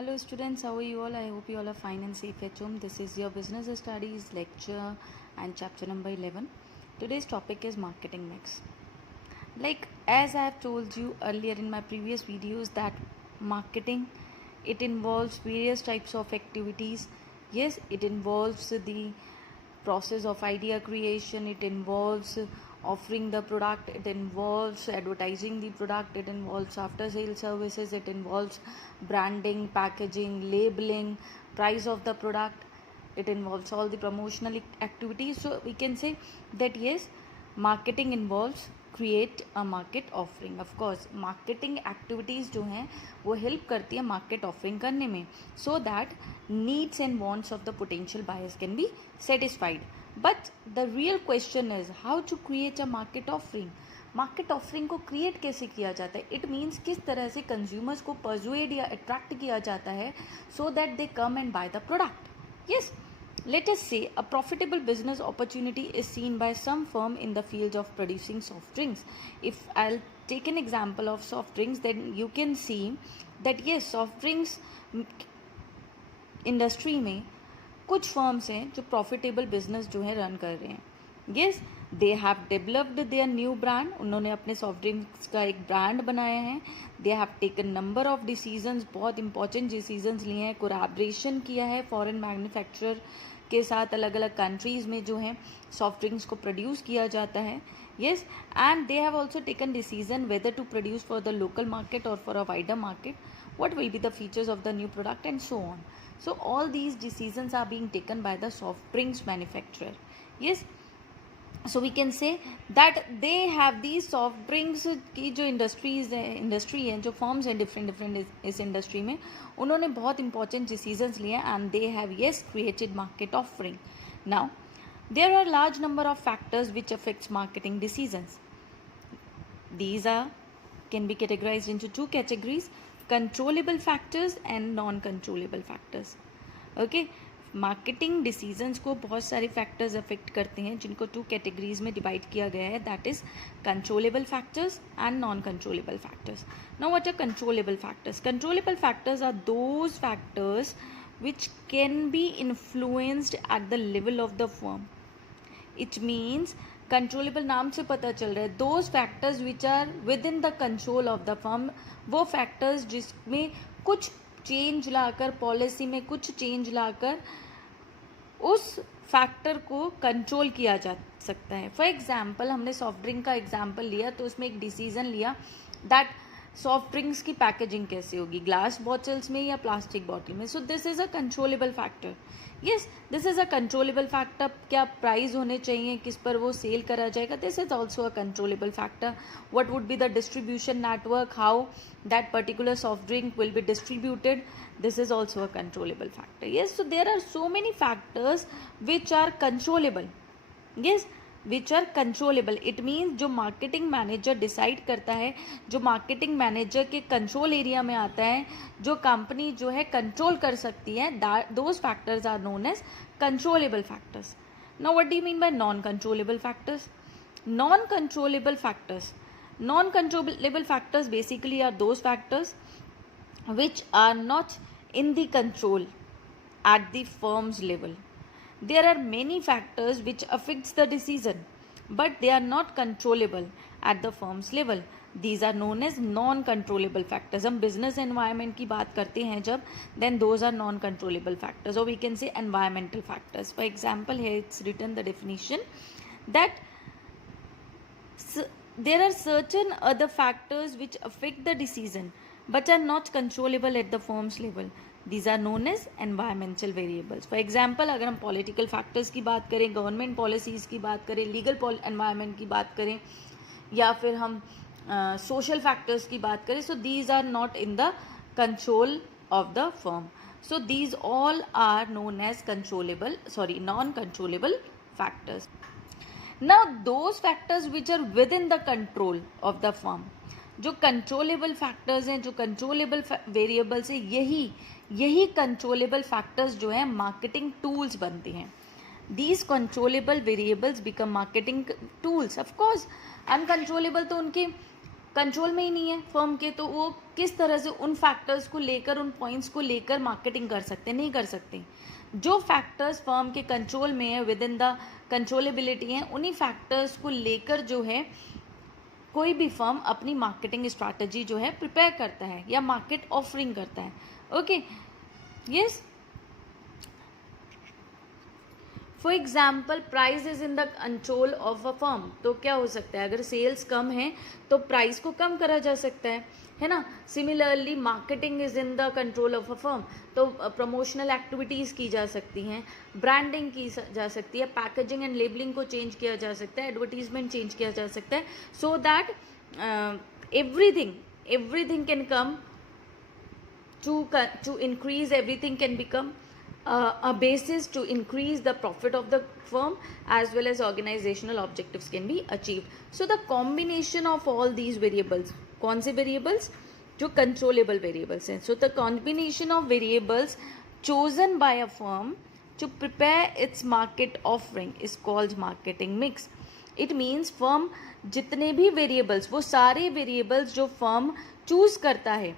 Hello students, how are you all? I hope you all are fine and safe at home. This is your business studies lecture and chapter number 11. Today's topic is marketing mix. Like as I have told you earlier in my previous videos that marketing, it involves various types of activities. Yes, it involves the process of idea creation, it involves offering the product, it involves advertising the product, it involves after sale services, it involves branding, packaging, labeling, price of the product, it involves all the promotional activities. So we can say that yes, marketing involves create a market offering. Of course marketing activities जो हैं वो help करती है market offering करने में, so that needs and wants of the potential buyers can be satisfied. But the real question is how to create a market offering. Market offering को create कैसे किया जाता है? इट मीन्स किस तरह से कंज्यूमर्स को परसुएड या अट्रैक्ट किया जाता है so that they come and by the product. Yes, let us say a profitable business opportunity is seen by some firm in the field of producing soft drinks. If I'll take an example of soft drinks, then you can see that yes, soft drinks industry में कुछ firms हैं जो profitable business जो है run कर रहे हैं. Yes, they have developed their new brand. उन्होंने अपने सॉफ्ट ड्रिंक्स का एक ब्रांड बनाया है. They have taken number of decisions, बहुत इंपॉर्टेंट डिसीजंस लिए हैं. कोलैबोरेशन किया है फॉरेन मैन्युफैक्चरर के साथ. अलग अलग कंट्रीज़ में जो है सॉफ्ट ड्रिंक्स को प्रोड्यूस किया जाता है. Yes, and they have also taken decision whether to produce for the local market और for a wider market, what will be the features of the new product and so on. So all these decisions are being taken by the soft drinks manufacturer. Yes, so we can say that they have these soft drinks की जो industry है, जो forms हैं different इस industry में, उन्होंने बहुत important decisions लिए and they have yes created market offering. Now there are large number of factors which affects marketing decisions. These are can be categorized into two categories: controllable factors and non-controllable factors. Okay, marketing decisions को बहुत सारे factors affect करते हैं जिनको two categories में divide किया गया है, that is controllable factors and non controllable factors. Now what are controllable factors? Controllable factors are those factors which can be influenced at the level of the firm. It means controllable नाम से पता चल रहा है those factors which are within the control of the firm. वो फैक्टर्स जिसमें कुछ चेंज लाकर, पॉलिसी में कुछ चेंज लाकर उस फैक्टर को कंट्रोल किया जा सकता है. फॉर एग्जाम्पल, हमने सॉफ्ट ड्रिंक का एग्जाम्पल लिया तो उसमें एक डिसीजन लिया दैट सॉफ्ट ड्रिंक्स की पैकेजिंग कैसे होगी, ग्लास बॉटल्स में या प्लास्टिक बॉटल में. So this is a controllable factor. Yes, this is a controllable factor. क्या प्राइस होने चाहिए, किस पर वो सेल करा जाएगा, this is also a controllable factor. What would be the distribution network, how that particular soft drink will be distributed, this is also a controllable factor. Yes, so there are so many factors which are controllable. Yes, which are controllable. It means जो marketing manager decide करता है, जो marketing manager के control area में आता है, जो company जो है कंट्रोल कर सकती है, those factors are known as controllable factors. Now what do you mean by non controllable factors? Non controllable factors basically are those factors which are not in the control at the firm's level. There are many factors which affects the decision, but they are not controllable at the firm's level. These are known as non-controllable factors. हम business environment की बात करते हैं जब, then those are non-controllable factors, or we can say environmental factors. For example, here it's written the definition that there are certain other factors which affect the decision but are not controllable at the firm's level. These are known as environmental variables. For example, अगर हम political factors की बात करें, government policies की बात करें, legal environment की बात करें, या फिर हम social factors की बात करें, so these are not in the control of the firm. So these all are known as non-controllable factors. Now those factors which are within the control of the firm, जो controllable factors हैं, जो controllable variables हैं, यही controllable factors जो हैं marketing tools बनते हैं. These controllable variables become marketing tools. Of course uncontrollable तो उनके कंट्रोल में ही नहीं है फर्म के, तो वो किस तरह से उन फैक्टर्स को लेकर, उन पॉइंट्स को लेकर मार्केटिंग कर सकते हैं? नहीं कर सकते। जो फैक्टर्स फर्म के कंट्रोल में है, विद इन द कंट्रोलेबिलिटी है, उन्हीं फैक्टर्स को लेकर जो है कोई भी फर्म अपनी मार्केटिंग स्ट्रैटेजी जो है प्रिपेयर करता है या मार्केट ऑफरिंग करता है। Okay, yes. For example, price is in the control of a firm, तो क्या हो सकता है? अगर सेल्स कम है तो प्राइस को कम करा जा सकता है ना। Similarly, marketing is in the control of a firm, तो प्रमोशनल एक्टिविटीज़ की जा सकती हैं, ब्रांडिंग की जा सकती है, पैकेजिंग एंड लेबलिंग को चेंज किया जा सकता है, एडवर्टीजमेंट चेंज किया जा सकता है, so that everything can come to increase, everything can become a basis to increase the profit of the firm, as well as organizational objectives can be achieved. So the combination of all these variables, कौन से variables? जो controllable variables हैं. So the combination of variables chosen by a firm to prepare its market offering is called marketing mix. It means firm जितने भी variables, वो सारे variables जो firm choose करता है,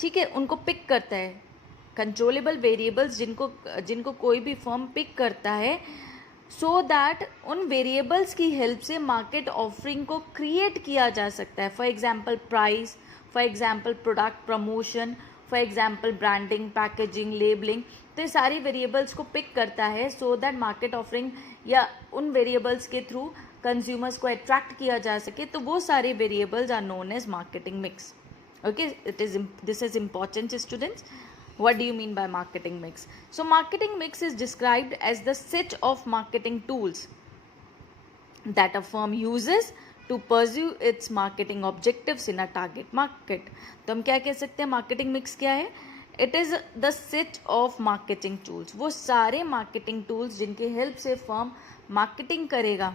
ठीक है, उनको पिक करता है, कंट्रोलेबल वेरिएबल्स जिनको कोई भी फर्म पिक करता है, सो दैट उन वेरिएबल्स की हेल्प से मार्केट ऑफरिंग को क्रिएट किया जा सकता है. For example price, for example product promotion, for example branding, packaging, labelling. तो ये सारी वेरिएबल्स को पिक करता है सो दैट मार्केट ऑफरिंग या उन वेरिएबल्स के थ्रू कंज्यूमर्स को अट्रैक्ट किया जा सके. तो वो सारे variables are known as marketing mix. Okay, this is important, students. What do you mean by marketing mix? So marketing mix is described as the set of marketing tools that a firm uses to pursue its marketing objectives in a target market. तो हम क्या कह सकते हैं? marketing mix क्या है? It is the set of marketing tools. वो सारे marketing tools जिनके help से firm marketing करेगा,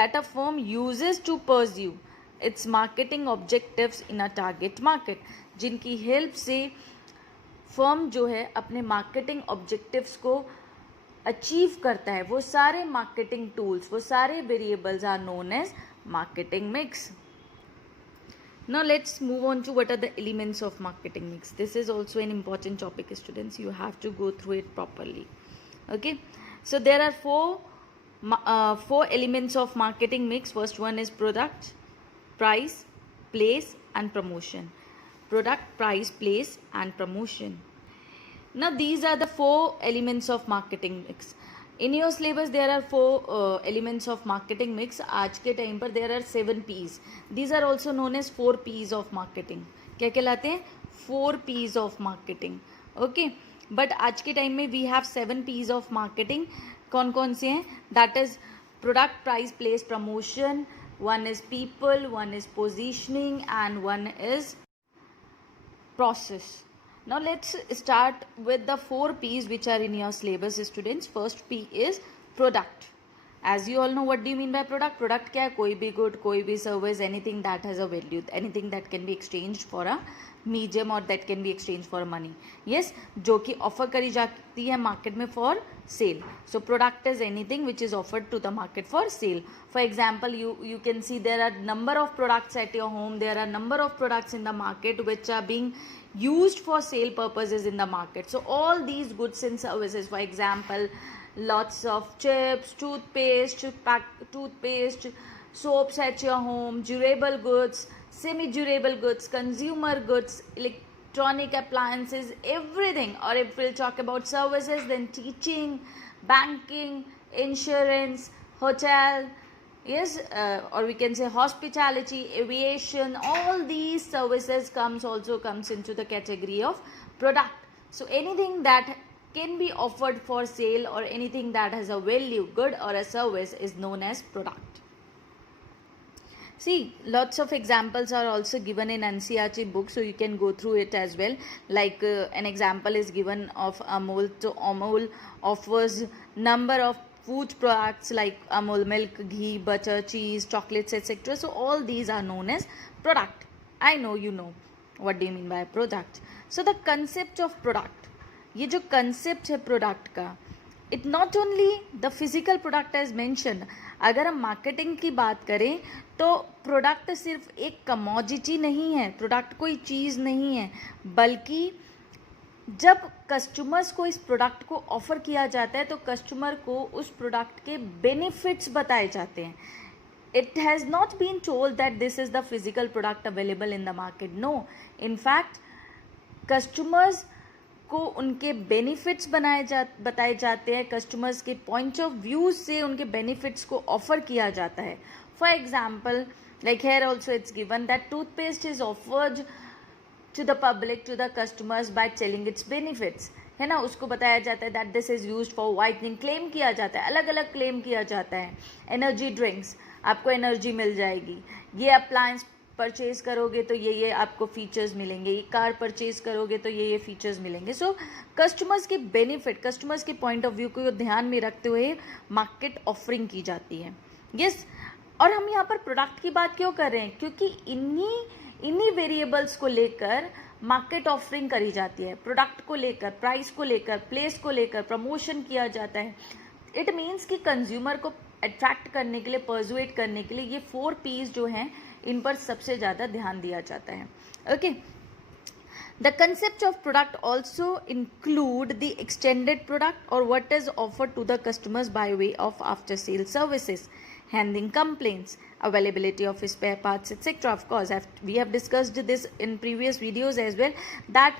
that a firm uses to pursue it's marketing objectives in a target market, जिनकी हेल्प से फर्म जो है अपने मार्केटिंग ऑब्जेक्टिव्स को अचीव करता है. वो सारे मार्केटिंग टूल्स, वो सारे variables are known as marketing mix. Now let's move on to what are the elements of marketing mix. This is also an important topic, students. You have to go through it properly. Okay, so there are four elements of marketing mix. First one is product, price, place and promotion. Product, price, place and promotion. Now these are the four elements of marketing mix. In your syllabus there are four elements of marketing mix. आज के time पर there are 7 P's. These are also known as 4 P's of marketing. क्या कहलाते हैं? 4 P's of marketing. Okay, but आज के time में we have 7 P's of marketing. कौन कौन से हैं? That is product, price, place, promotion. One is people, one is positioning and one is process. Now let's start with the 4 P's which are in your syllabus, students. First P is product. As you all know, what do you mean by product? Product क्या है? कोई भी good, कोई भी service, anything that has a value, anything that can be exchanged for a medium or that can be exchanged for money. Yes, जो कि offer करी जाती है मार्केट में for sale. So product is anything which is offered to the market for sale. For example, you can see there are number of products at your home. There are number of products in the market which are being used for sale purposes in the market. So all these goods and services, for example, lots of chips, toothpaste, soaps at your home, durable goods, semi-durable goods, consumer goods, electronic appliances, everything. Or if we'll talk about services, then teaching, banking, insurance, hotel, yes, or we can say hospitality, aviation, all these services also comes into the category of product. So anything that can be offered for sale or anything that has a value, good or a service, is known as product. See, lots of examples are also given in NCERT book, so you can go through it as well. Like an example is given of Amul. So Amul offers number of food products like Amul milk, ghee, butter, cheese, chocolates, etc. So all these are known as product. I know you know what do you mean by product. So the concept of product, ये जो concept है product का, it not only the physical product as mentioned, अगर हम marketing की बात करें तो प्रोडक्ट सिर्फ एक कमोडिटी नहीं है, प्रोडक्ट कोई चीज़ नहीं है, बल्कि जब कस्टमर्स को इस प्रोडक्ट को ऑफर किया जाता है तो कस्टमर को उस प्रोडक्ट के बेनिफिट्स बताए जाते हैं. It has not been told that this is the physical product available in the market. No, in fact, customers को उनके बेनिफिट्स बताए जाते हैं, कस्टमर्स के पॉइंट ऑफ व्यू से उनके बेनिफिट्स को ऑफर किया जाता है. For example, like here also it's given that toothpaste is offered to the public, to the customers by telling its benefits, है ना. उसको बताया जाता है that this is used for whitening, claim किया जाता है, अलग अलग क्लेम किया जाता है. एनर्जी ड्रिंक्स, आपको एनर्जी मिल जाएगी. ये अप्लायंस परचेज करोगे तो ये आपको फीचर्स मिलेंगे, ये कार परचेज करोगे तो ये फीचर्स मिलेंगे. सो कस्टमर्स के बेनिफिट, कस्टमर्स के पॉइंट ऑफ व्यू को ध्यान में रखते हुए मार्केट ऑफरिंग की जाती है. यस, और हम यहाँ पर प्रोडक्ट की बात क्यों कर रहे हैं, क्योंकि इन्हीं वेरिएबल्स को लेकर मार्केट ऑफरिंग करी जाती है. प्रोडक्ट को लेकर, प्राइस को लेकर, प्लेस को लेकर प्रमोशन किया जाता है. इट मीन्स कि कंज्यूमर को अट्रैक्ट करने के लिए, परसुएट करने के लिए ये 4 P's जो हैं इन पर सबसे ज़्यादा ध्यान दिया जाता है. Okay, the concept of product also include the extended product और what is offered to the customers by way of after sale services, handling complaints, availability of spare parts, etc. Of course, we have discussed this in previous videos as well, that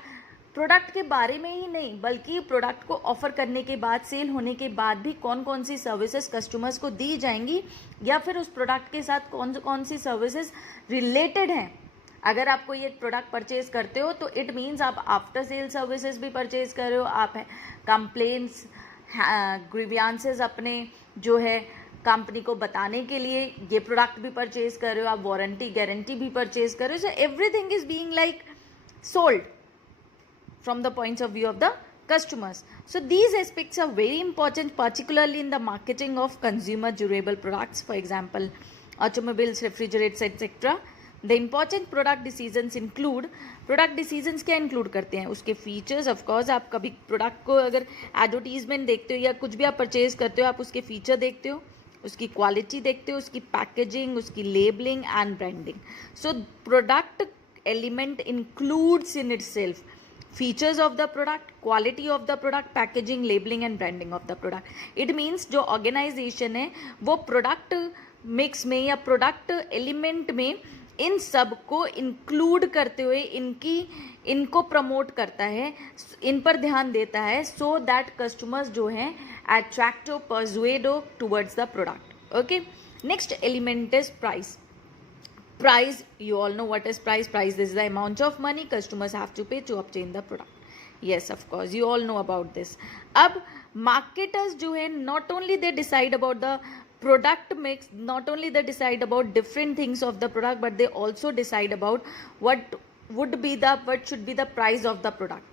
product के बारे में ही नहीं बल्कि product को offer करने के बाद, cell होने के बाद भी कौन कौन सी सर्विसेज कस्टमर्स को दी जाएंगी या फिर उस प्रोडक्ट के साथ कौन कौन सी सर्विसेज रिलेटेड हैं. अगर आप कोई एक प्रोडक्ट परचेज करते हो तो इट मीन्स आप आफ्टर सेल सर्विसेज भी परचेज कर रहे हो, आप कंप्लेंट्स, ग्रीवियांसेस अपने जो है कंपनी को बताने के लिए ये प्रोडक्ट भी परचेज कर रहे हो, आप वारंटी गारंटी भी परचेज कर रहे हो. So everything is being like sold from the points of view of the customers. So these aspects are very important, particularly in the marketing of consumer durable products, for example automobiles, refrigerators, etc. The important product decisions include, product decisions क्या include करते हैं, उसके features. of course आप कभी product को अगर advertisement देखते हो या कुछ भी आप परचेज करते हो, आप उसके फीचर देखते हो, उसकी क्वालिटी देखते हो, उसकी पैकेजिंग, उसकी labelling and branding. So product element includes in itself features of the product, quality of the product, packaging, labeling and branding of the product. It means जो organization है वो प्रोडक्ट मिक्स में या product element में इन सब को include करते हुए इनको प्रमोट करता है, इन पर ध्यान देता है, सो दैट कस्टमर्स जो हैं अट्रैक्ट हो, परसुएड हो towards the product. Okay, next element is price. Price, you all know what is price. Price is the amount of money customers have to pay to obtain the product. Yes, of course, you all know about this. अब marketers जो है not only they decide about the product mix, not only they decide about different things of the product, but they also decide about what should be the price of the product.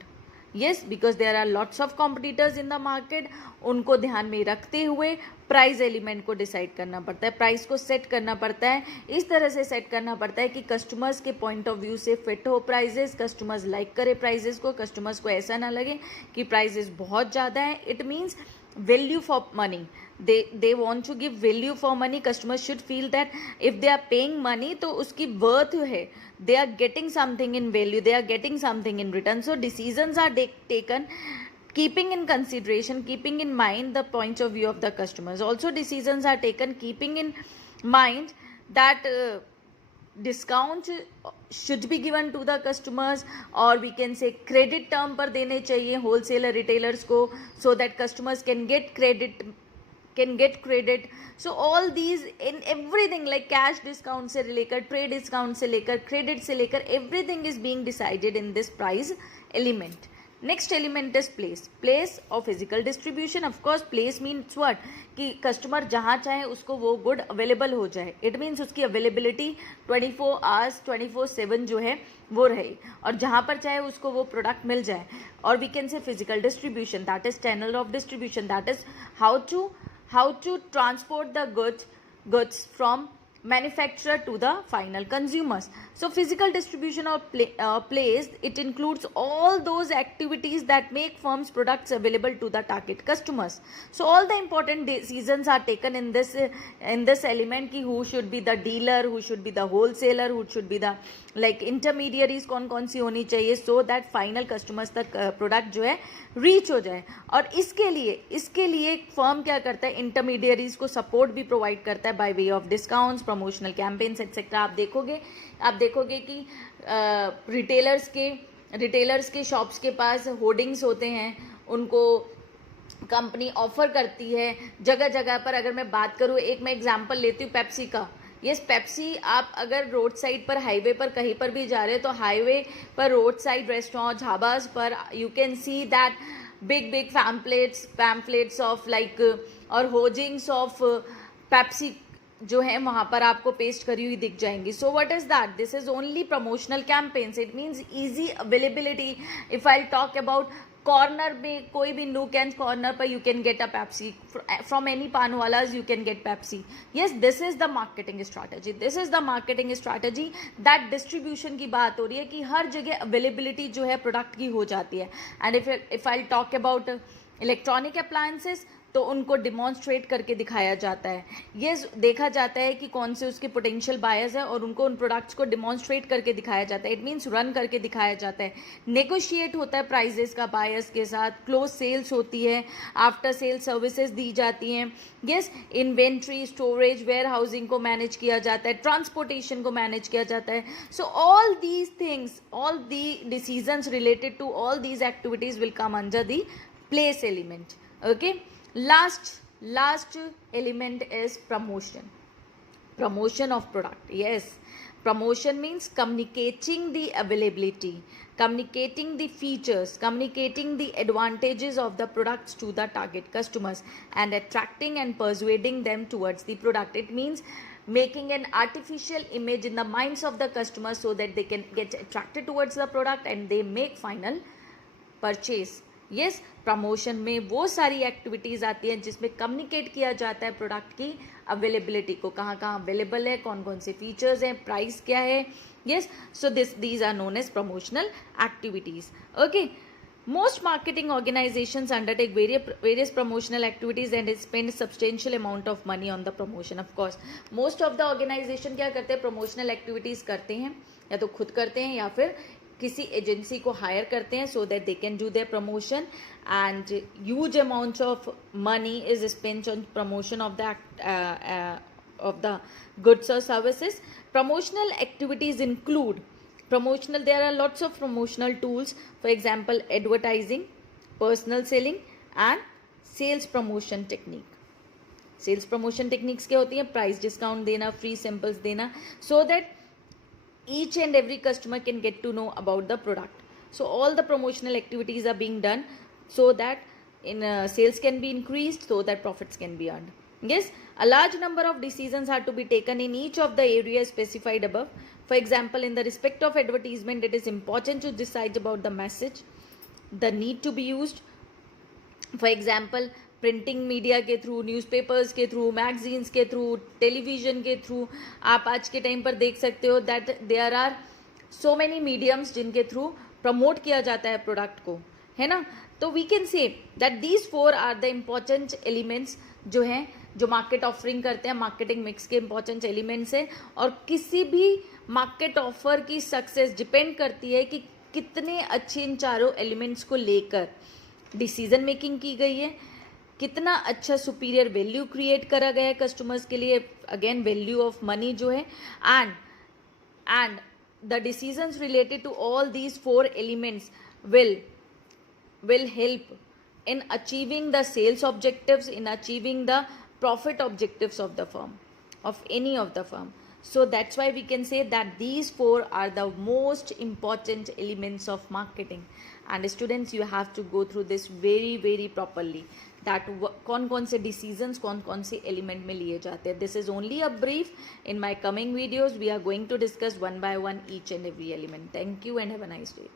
Yes, because there are lots of competitors in the market. उनको ध्यान में रखते हुए price element को decide करना पड़ता है, price को सेट करना पड़ता है, इस तरह से सेट करना पड़ता है कि कस्टमर्स के पॉइंट ऑफ व्यू से फिट हो प्राइजेस, कस्टमर्स लाइक करे प्राइजेस को, कस्टमर्स को ऐसा ना लगे कि प्राइजेस बहुत ज़्यादा है. It means value for money, they want to give value for money. Customers should feel that if they are paying money तो उसकी worth है, they are getting something in value, they are getting something in return. So decisions are taken keeping in consideration, keeping in mind the point of view of the customers. Also decisions are taken keeping in mind that discount should be given to the customers, और we can say credit term पर देने चाहिए wholesaler retailers को, so that customers can get credit. So all these in everything like cash discount से लेकर, trade discount से लेकर, credit से लेकर, everything is being decided in this price element. Next element is place. Place और physical distribution. Of course place means what, कि customer जहाँ चाहे उसको वो गुड अवेलेबल हो जाए. इट मीन्स उसकी अवेलेबिलिटी 24 आवर्स 24/7 जो है वो रहे, और जहाँ पर चाहे उसको वो प्रोडक्ट मिल जाए. और we can say physical distribution, that is channel of distribution, that is how to transport the goods from manufacturer to the final consumers. So physical distribution or place, it includes all those activities that make firms products available to the target customers. So all the important decisions are taken in this element ki who should be the dealer, who should be the wholesaler, who should be the like intermediaries कौन सी होनी चाहिए, so that final customers तक product जो है reach हो जाए. और इसके लिए फर्म क्या करता है, इंटरमीडियरीज को सपोर्ट भी प्रोवाइड करता है bye way of discounts, promotional campaigns etcetera. आप देखोगे कि रिटेलर्स के शॉप्स के पास होर्डिंग्स होते हैं, उनको कंपनी ऑफर करती है जगह जगह पर. अगर मैं बात करूँ, एक मैं एग्जांपल लेती हूँ पेप्सी का. ये पेप्सी आप अगर रोड साइड पर, हाईवे पर कहीं पर भी जा रहे हो, तो हाईवे पर, रोड साइड रेस्टोरेंट, ढाबाज पर you can see that big pamphlets of like और होर्डिंग्स ऑफ पेप्सी जो है वहाँ पर आपको पेस्ट करी हुई दिख जाएंगी. So what is that? This is only promotional campaigns. It means easy availability. If I talk about corner में, कोई भी नूक एंड कॉर्नर पर you can get a Pepsi from any पानवालाज, you can get Pepsi. Yes, this is the marketing strategy. This is the marketing strategy. That distribution की बात हो रही है कि हर जगह अवेलेबिलिटी जो है प्रोडक्ट की हो जाती है. And if I talk about electronic appliances, तो उनको डिमॉन्स्ट्रेट करके दिखाया जाता है. ये देखा जाता है कि कौन से उसके पोटेंशियल बायर्स हैं और उनको उन प्रोडक्ट्स को डिमॉन्स्ट्रेट करके दिखाया जाता है. इट मीन्स रन करके दिखाया जाता है. नेगोशिएट होता है प्राइजेस का बायर्स के साथ. क्लोज सेल्स होती है. आफ्टर सेल सर्विसेज दी जाती हैं. Yes, inventory, storage, warehousing को मैनेज किया जाता है. ट्रांसपोर्टेशन को मैनेज किया जाता है. So all these things, all the decisions related to all these activities will come under the place element. Okay, last element is promotion of product. Yes, promotion means communicating the availability, communicating the features, communicating the advantages of the products to the target customers, and attracting and persuading them towards the product. It means making an artificial image in the minds of the customer so that they can get attracted towards the product and they make final purchase. Yes, promotion में वो सारी activities आती हैं जिसमें communicate किया जाता है product की अवेलेबिलिटी को, कहाँ कहाँ अवेलेबल है, कौन कौन से फीचर्स हैं, प्राइस क्या है. Yes, so these are known as promotional activities. Okay, most marketing organizations undertake various promotional activities and spend substantial amount of money on the promotion. Of course, most of the organization क्या करते हैं, promotional activities करते हैं, या तो खुद करते हैं या फिर किसी एजेंसी को हायर करते हैं so that they can do their promotion, and huge amounts of money is spent on promotion of the goods or services. Promotional activities include there are lots of promotional tools. For example, advertising, personal selling and sales promotion technique. Sales promotion techniques क्या होती हैं? Price discount देना, free samples देना, so that each and every customer can get to know about the product. So all the promotional activities are being done so that sales can be increased, so that profits can be earned. Yes, a large number of decisions are to be taken in each of the areas specified above. For example, in the respect of advertisement, it is important to decide about the message, the need to be used. For example, printing media के through, newspapers के through, magazines के through, television के through, आप आज के time पर देख सकते हो that there are so many mediums जिनके थ्रू प्रमोट किया जाता है प्रोडक्ट को, है ना. तो we can say that these 4 are the important elements जो हैं, जो मार्केट ऑफरिंग करते हैं, मार्केटिंग मिक्स के इम्पॉर्टेंट एलिमेंट्स हैं. और किसी भी मार्केट ऑफर की सक्सेस डिपेंड करती है कि कितने अच्छे इन चारों एलिमेंट्स को लेकर डिसीजन मेकिंग की गई है, कितना अच्छा सुपीरियर वैल्यू क्रिएट करा गया है कस्टमर्स के लिए, अगेन वैल्यू ऑफ मनी जो है, and the decisions related to all these 4 elements will help in achieving the sales objectives, in achieving the profit objectives of the firm, of any of the firm. So that's why we can say that these 4 are the most important elements of marketing. And students, you have to go through this very very properly, that कौन कौन से decisions कौन कौन से element में लिए जाते हैं. This is only a brief. In my coming videos we are going to discuss one by one each and every element. Thank you and have a nice day.